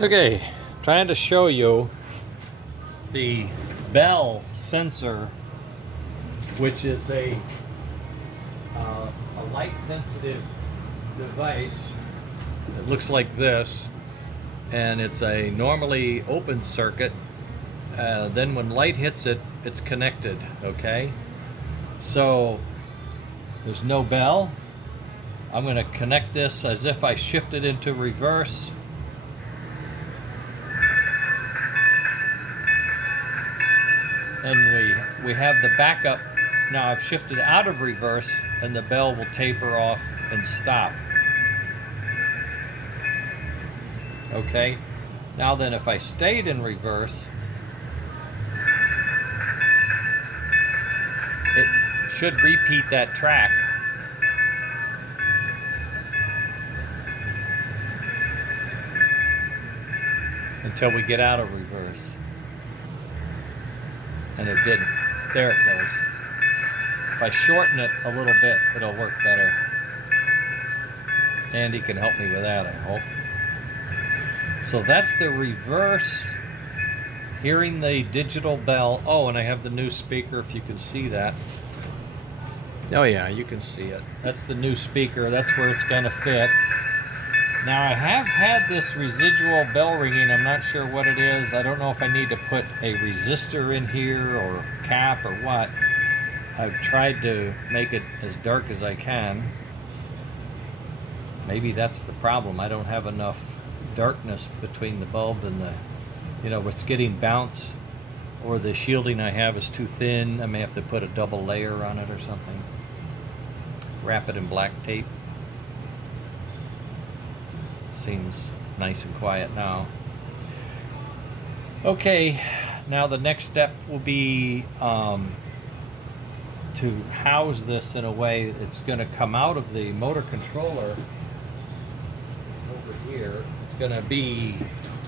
Okay, trying to show you the bell sensor, which is a light sensitive device. It looks like this, and it's a normally open circuit. Then when light hits it, it's connected, okay? So there's no bell. I'm going to connect this as if I shifted into reverse. And we have the backup. Now I've shifted out of reverse and the bell will taper off and stop. Okay, now then if I stayed in reverse, it should repeat that track. Until we get out of reverse. And it didn't. There it goes. If I shorten it a little bit, it'll work better. Andy can help me with that, I hope. So that's the reverse. Hearing the digital bell. Oh, and I have the new speaker, if you can see that. Oh yeah, you can see it. That's the new speaker. That's where it's going to fit. Now I have had this residual bell ringing. I'm not sure what it is. I don't know if I need to put a resistor in here or cap or what. I've tried to make it as dark as I can. Maybe that's the problem. I don't have enough darkness between the bulb and the, it's getting bounce, or the shielding I have is too thin. I may have to put a double layer on it or something. Wrap it in black tape. Seems nice and quiet now. Okay, now the next step will be to house this in a way it's going to come out of the motor controller over here. It's going to be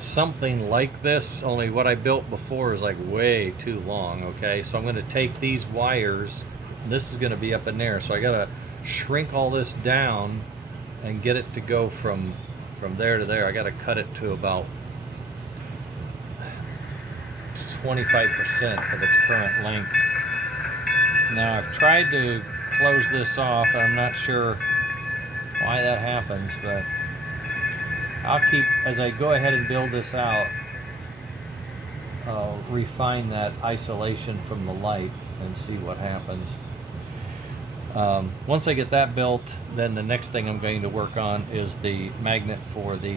something like this, only what I built before is like way too long. Okay, so I'm going to take these wires, and this is going to be up in there, so I got to shrink all this down and get it to go from there to there. I got to cut it to about 25% of its current length. Now I've tried to close this off, and I'm not sure why that happens, but I'll keep, as I go ahead and build this out, I'll refine that isolation from the light and see what happens. Once I get that built, then the next thing I'm going to work on is the magnet for the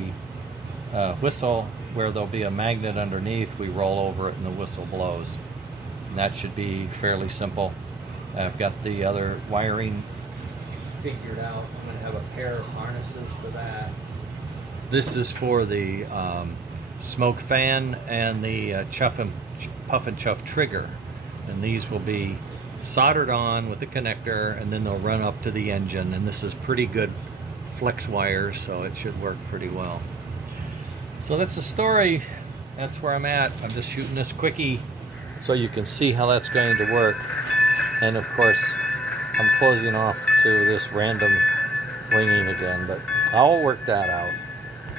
whistle, where there'll be a magnet underneath. We roll over it and the whistle blows. And that should be fairly simple. I've got the other wiring figured out. I'm going to have a pair of harnesses for that. This is for the smoke fan and the puff and chuff trigger. And these will be soldered on with the connector, and then they'll run up to the engine. And this is pretty good flex wires, so it should work pretty well. So that's the story. That's where I'm at. I'm just shooting this quickie so you can see how that's going to work. And of course, I'm closing off to this random ringing again, but I'll work that out.